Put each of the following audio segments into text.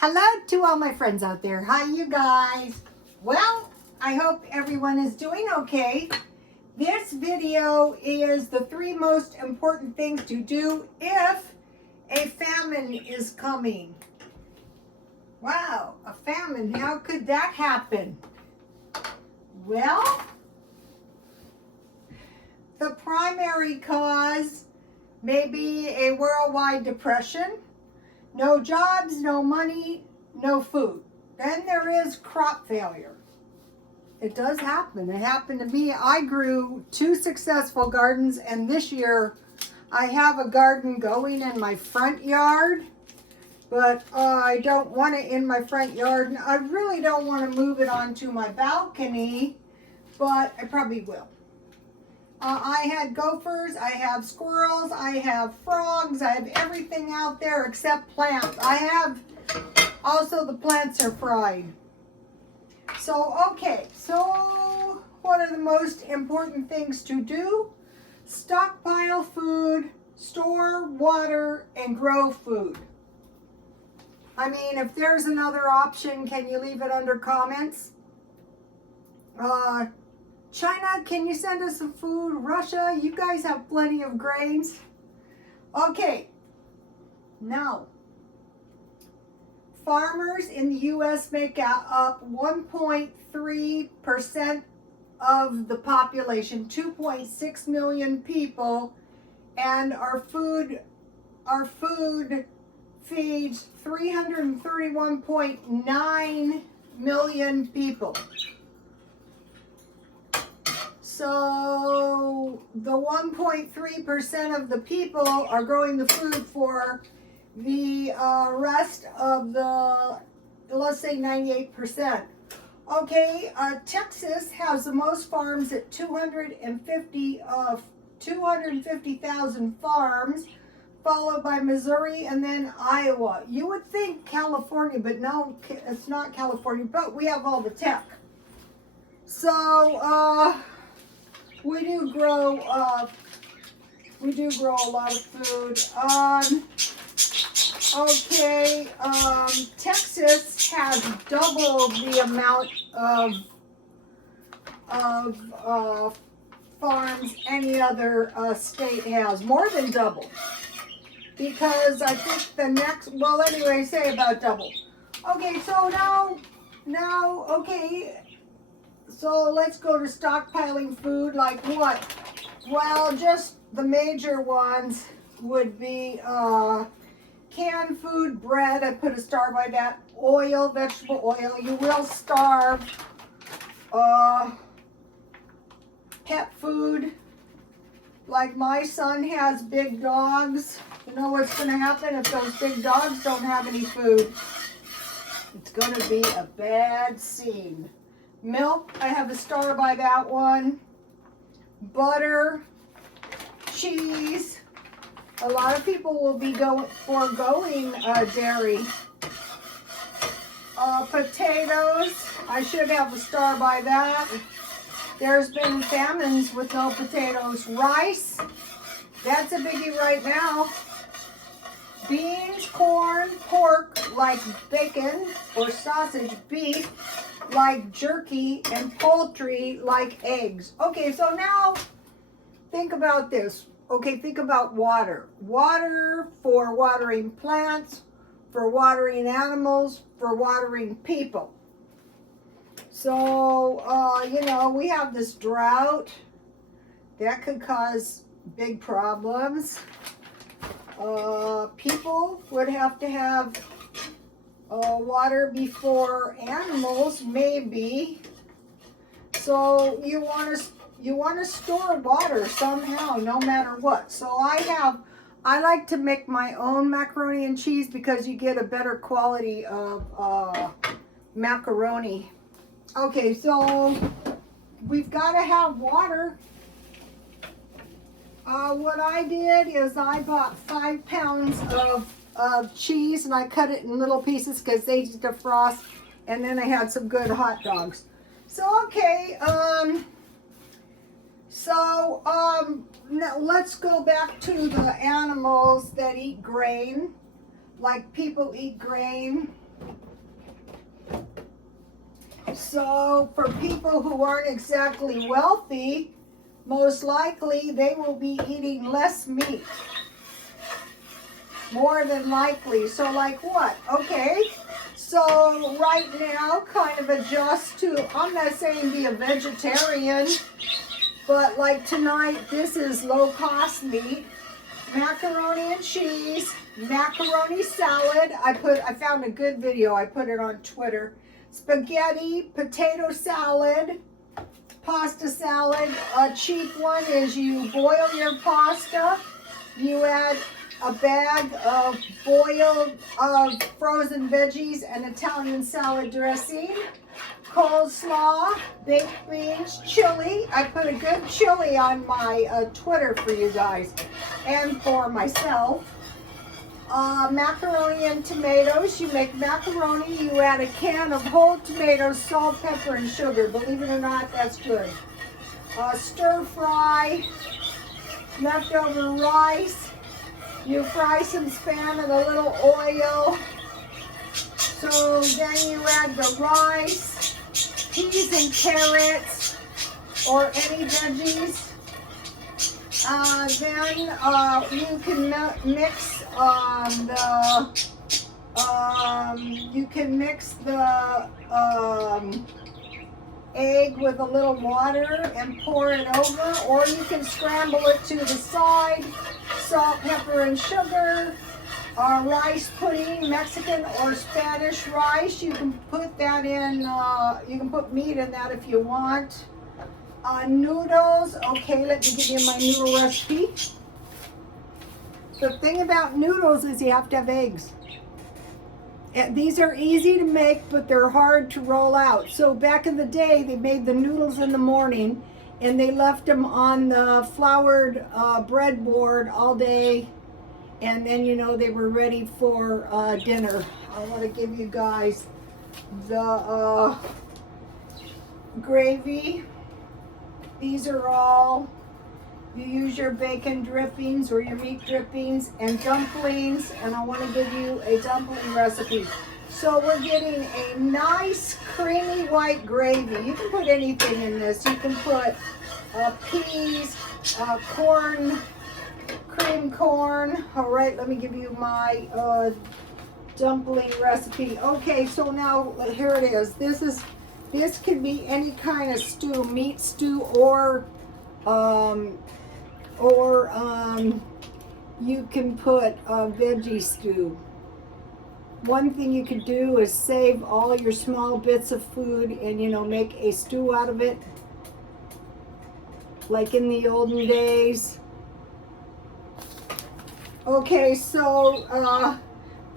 Hello to all my friends out there. Hi, you guys. Well, I hope everyone is doing okay. This video is the 3 most important things to do if a famine is coming. Wow, a famine. How could that happen? Well, the primary cause may be a worldwide depression. No jobs, no money, no food. Then there is crop failure. It does happen. It happened to me. I grew 2 successful gardens, and this year I have a garden going in my front yard, but I don't want it in my front yard. And I really don't want to move it onto my balcony, but I probably will. I had gophers, I have squirrels, I have frogs, I have everything out there except plants. I have also the plants are fried. So, okay, so what are the most important things to do? Stockpile food, store water, and grow food. I mean, if there's another option, can you leave it under comments? China, can you send us some food? Russia, you guys have plenty of grains. Okay, now, farmers in the U.S. make up 1.3% of the population, 2.6 million people, and our food feeds 331.9 million people. So the 1.3% of the people are growing the food for the rest of the, let's say 98%. Okay, Texas has the most farms at 250,000 farms, followed by Missouri and then Iowa. You would think California, but no, it's not California, but we have all the tech. So, we do grow a lot of food. Texas has double the amount of farms any other state has, more than double. Because I think the next, well, anyway, say about double. Okay, so now, okay. So let's go to stockpiling food, like what? Well, just the major ones would be canned food, bread, I put a star by that, oil, vegetable oil, you will starve, pet food, like my son has big dogs. You know what's going to happen if those big dogs don't have any food? It's going to be a bad scene. Milk, I have a star by that one. Butter, cheese. A lot of people will be foregoing dairy. Potatoes, I should have a star by that. There's been famines with no potatoes. Rice, that's a biggie right now. Beans, corn, pork, like bacon or sausage, beef, like jerky, and poultry, like eggs. Okay, so now think about this. Okay, think about water. Water for watering plants, for watering animals, for watering people. So, you know, we have this drought that could cause big problems. People would have to have water before animals, maybe. So you want to store water somehow, no matter what. So I like to make my own macaroni and cheese because you get a better quality of macaroni. Okay, so we've got to have water. What I did is I bought 5 pounds of cheese and I cut it in little pieces because they defrost, and then I had some good hot dogs. So okay, now let's go back to the animals that eat grain, like people eat grain. So for people who aren't exactly wealthy, most likely they will be eating less meat. More than likely. So like what? Okay. So right now, kind of adjust to, I'm not saying be a vegetarian, but like tonight, this is low cost meat. Macaroni and cheese, macaroni salad. I found a good video. I put it on Twitter. Spaghetti, potato salad, pasta salad. A cheap one is you boil your pasta. You add a bag of boiled frozen veggies and Italian salad dressing, coleslaw, baked beans, chili. I put a good chili on my Twitter for you guys and for myself. Macaroni and tomatoes. You make macaroni, you add a can of whole tomatoes, salt, pepper, and sugar. Believe it or not, that's good. Stir fry, leftover rice. You fry some Spam in a little oil. So then you add the rice, peas and carrots, or any veggies. Then you can mix the egg with a little water and pour it over, or you can scramble it to the side. Salt, pepper, and sugar. Rice pudding, Mexican or Spanish rice. You can put that in. You can put meat in that if you want. Noodles. Okay, let me give you my noodle recipe. The thing about noodles is you have to have eggs. And these are easy to make, but they're hard to roll out. So back in the day, they made the noodles in the morning, and they left them on the floured breadboard all day, and then they were ready for dinner. I want to give you guys the gravy. These are all, you use your bacon drippings or your meat drippings, and dumplings, and I want to give you a dumpling recipe. So we're getting a nice creamy white gravy. You can put anything in this. You can put peas, corn, cream corn. All right, let me give you my dumpling recipe. Okay, so now here it is. This could be any kind of stew, meat stew, or you can put a veggie stew. One thing you could do is save all your small bits of food and make a stew out of it, like in the olden days. Okay, so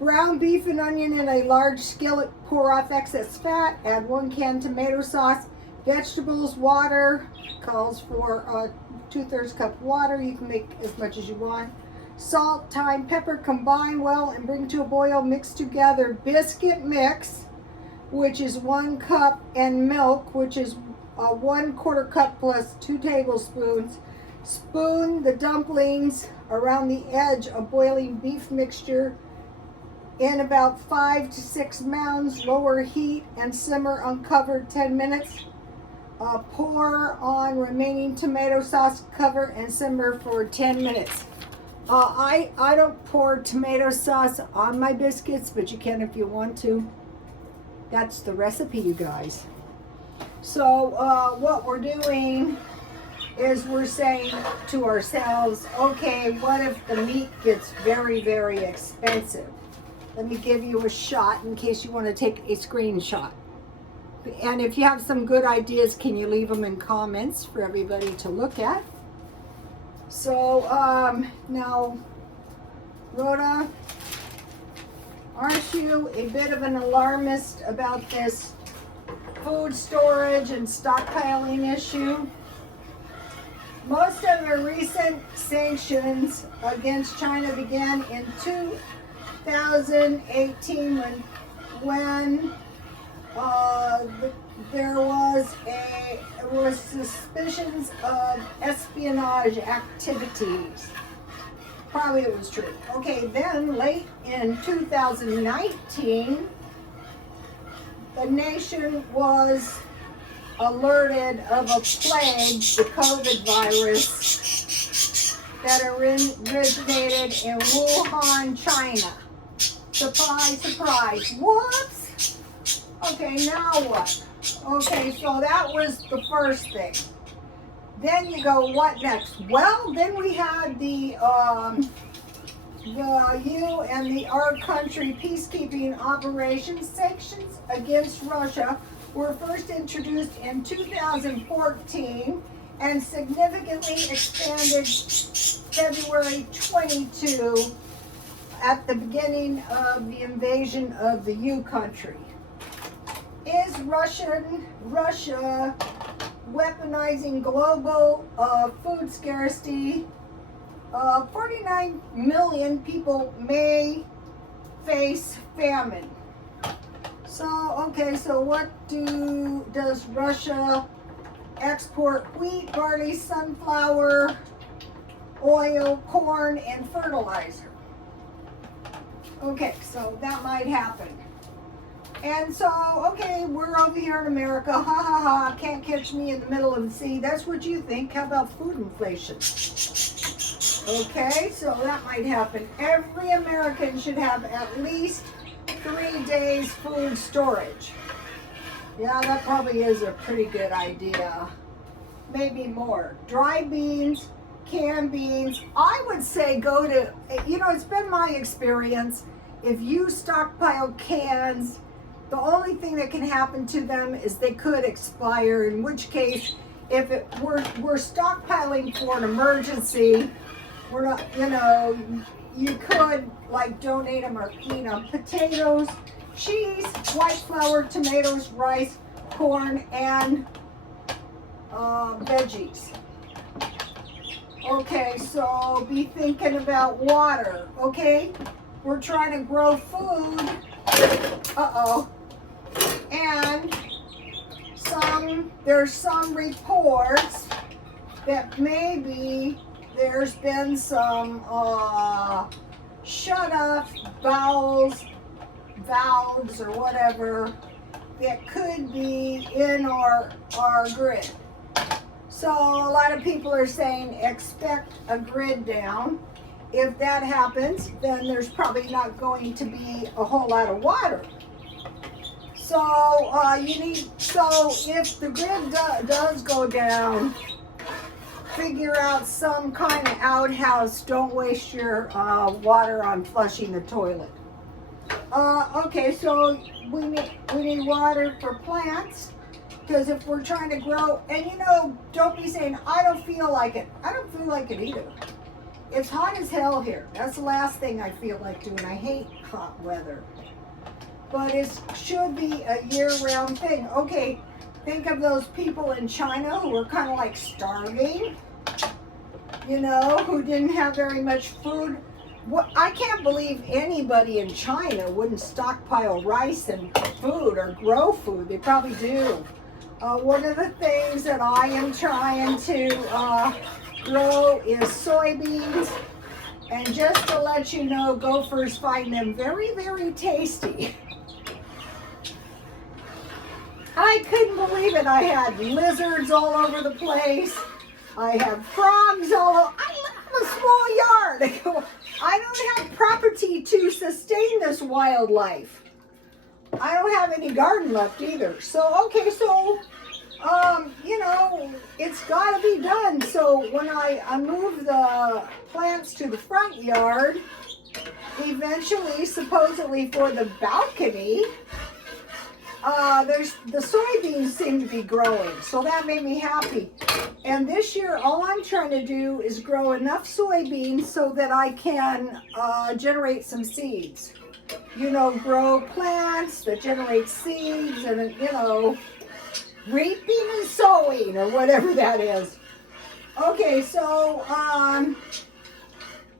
brown beef and onion in a large skillet. Pour off excess fat. Add 1 can tomato sauce. Vegetables, water. Calls for 2/3 cup water. You can make as much as you want. Salt, thyme, pepper. Combine well and bring to a boil. Mix together. Biscuit mix, which is 1 cup, and milk, which is 1/4 cup plus 2 tablespoons. Spoon the dumplings around the edge of boiling beef mixture in about 5 to 6 mounds. Lower heat and simmer uncovered 10 minutes. Pour on remaining tomato sauce, cover, and simmer for 10 minutes. I don't pour tomato sauce on my biscuits, but you can if you want to. That's the recipe, you guys. So what we're doing is we're saying to ourselves, okay, what if the meat gets very, very expensive? Let me give you a shot in case you want to take a screenshot. And if you have some good ideas, can you leave them in comments for everybody to look at? So now, Rhoda, aren't you a bit of an alarmist about this food storage and stockpiling issue? Most of the recent sanctions against China began in 2018 when there was suspicions of espionage activities. Probably it was true. Okay, then late in 2019, the nation was alerted of a plague, the COVID virus, that originated in Wuhan, China. Surprise, surprise. Whoops. Okay, now what? Okay, so that was the first thing. Then you go, what next? Well, then we had the and our country peacekeeping operations. Sanctions against Russia were first introduced in 2014 and significantly expanded February 22 at the beginning of the invasion of the U country. Is Russia weaponizing global food scarcity? 49 million people may face famine. So, okay, so what does Russia export? Wheat, barley, sunflower, oil, corn, and fertilizer. Okay, so that might happen. And so, okay, we're over here in America, ha ha ha, can't catch me in the middle of the sea. That's what you think. How about food inflation? Okay, so that might happen. Every American should have at least 3 days food storage. Yeah, that probably is a pretty good idea. Maybe more. Dry beans, canned beans. I would say go to, it's been my experience, if you stockpile cans, the only thing that can happen to them is they could expire, in which case, if we're stockpiling for an emergency, we're not, you could like donate them or eat them. Potatoes, cheese, white flour, tomatoes, rice, corn, and veggies. Okay, so be thinking about water, okay? We're trying to grow food. And there's some reports that maybe there's been some shut-off valves or whatever that could be in our grid. So a lot of people are saying expect a grid down. If that happens, then there's probably not going to be a whole lot of water. So if the grid does go down, figure out some kind of outhouse. Don't waste your water on flushing the toilet. Okay, so we need water for plants, because if we're trying to grow, and don't be saying, I don't feel like it. I don't feel like it either. It's hot as hell here. That's the last thing I feel like doing. I hate hot weather. But it should be a year-round thing. Okay, think of those people in China who were kind of like starving, who didn't have very much food. I can't believe anybody in China wouldn't stockpile rice and food or grow food. They probably do. One of the things that I am trying to grow is soybeans. And just to let you know, gophers find them very, very tasty. I couldn't believe it. I had lizards all over the place. I have frogs all over. I live in a small yard. I don't have property to sustain this wildlife. I don't have any garden left either. So, okay, so, it's got to be done. So when I move the plants to the front yard, eventually, supposedly for the balcony, the soybeans seem to be growing, so that made me happy. And this year, all I'm trying to do is grow enough soybeans so that I can generate some seeds. Grow plants that generate seeds, and reaping and sowing, or whatever that is. Okay, so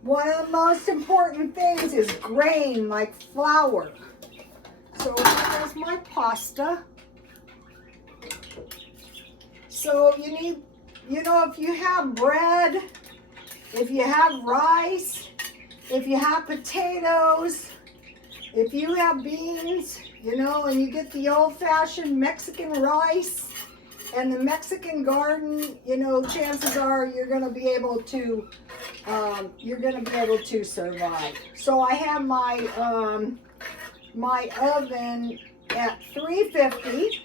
one of the most important things is grain, like flour. So here's my pasta. So you need, if you have bread, if you have rice, if you have potatoes, If you have beans, you know, and you get the old-fashioned Mexican rice and the Mexican garden, you know, chances are you're going to be able to survive. So I have my my oven at 350.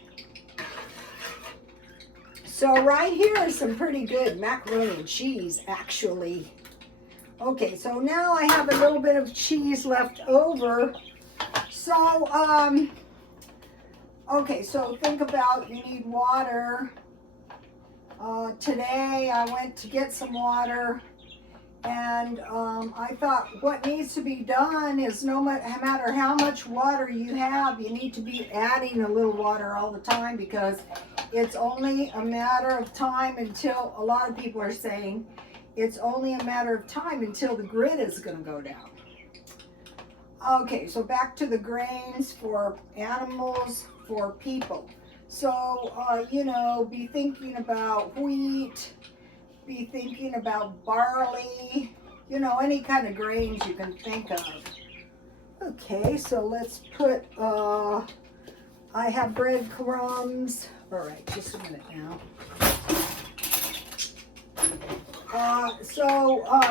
So right here is some pretty good macaroni and cheese, actually. Okay, so now I have a little bit of cheese left over. So, okay, so think about, you need water. Today I went to get some water, and I thought what needs to be done is no matter how much water you have, you need to be adding a little water all the time, because it's only a matter of time until, a lot of people are saying, it's only a matter of time until the grid is going to go down. Okay, so back to the grains for animals, for people. So, you know, be thinking about wheat, be thinking about barley, you know, any kind of grains you can think of. Okay, so let's put, I have breadcrumbs. All right, just a minute now.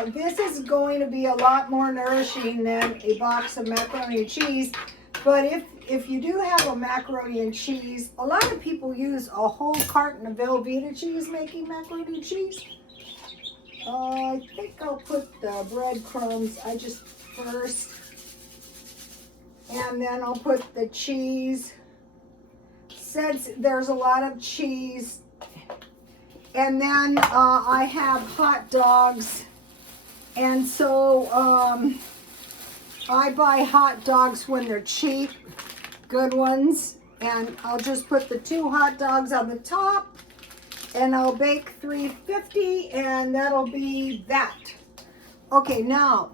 This is going to be a lot more nourishing than a box of macaroni and cheese. But if you do have a macaroni and cheese, a lot of people use a whole carton of Velveeta cheese making macaroni and cheese. I think I'll put the breadcrumbs first. And then I'll put the cheese. Since there's a lot of cheese. And then I have hot dogs, and so I buy hot dogs when they're cheap, good ones, and I'll just put the 2 hot dogs on the top, and I'll bake 350, and that'll be that. Okay, now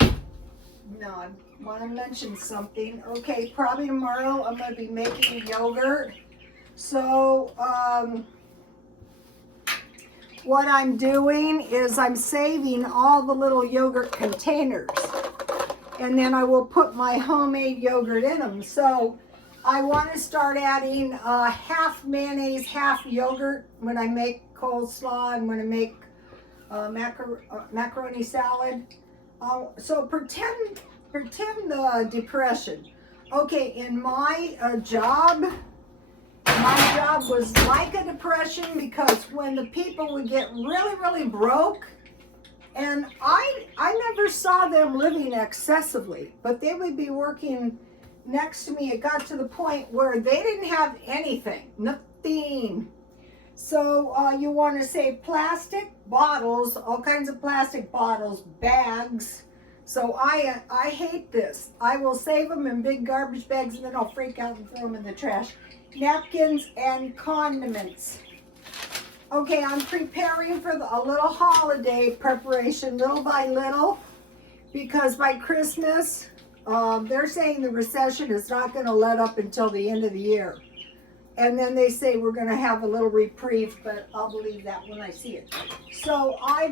I want to mention something. Okay, probably tomorrow I'm going to be making yogurt. So, what I'm doing is I'm saving all the little yogurt containers, and then I will put my homemade yogurt in them. So, I want to start adding half mayonnaise, half yogurt when I make coleslaw and when I make macaroni salad. So, pretend the depression. Okay, in my job was like a depression, because when the people would get really, really broke, and I never saw them living excessively, but they would be working next to me. It got to the point where they didn't have anything, nothing. So you want to save plastic bottles, all kinds of plastic bottles, bags. So I hate this. I will save them in big garbage bags, and then I'll freak out and throw them in the trash. Napkins and condiments. Okay, I'm preparing for a little holiday preparation, little by little, because by Christmas, they're saying the recession is not going to let up until the end of the year. And then they say we're going to have a little reprieve, but I'll believe that when I see it. So I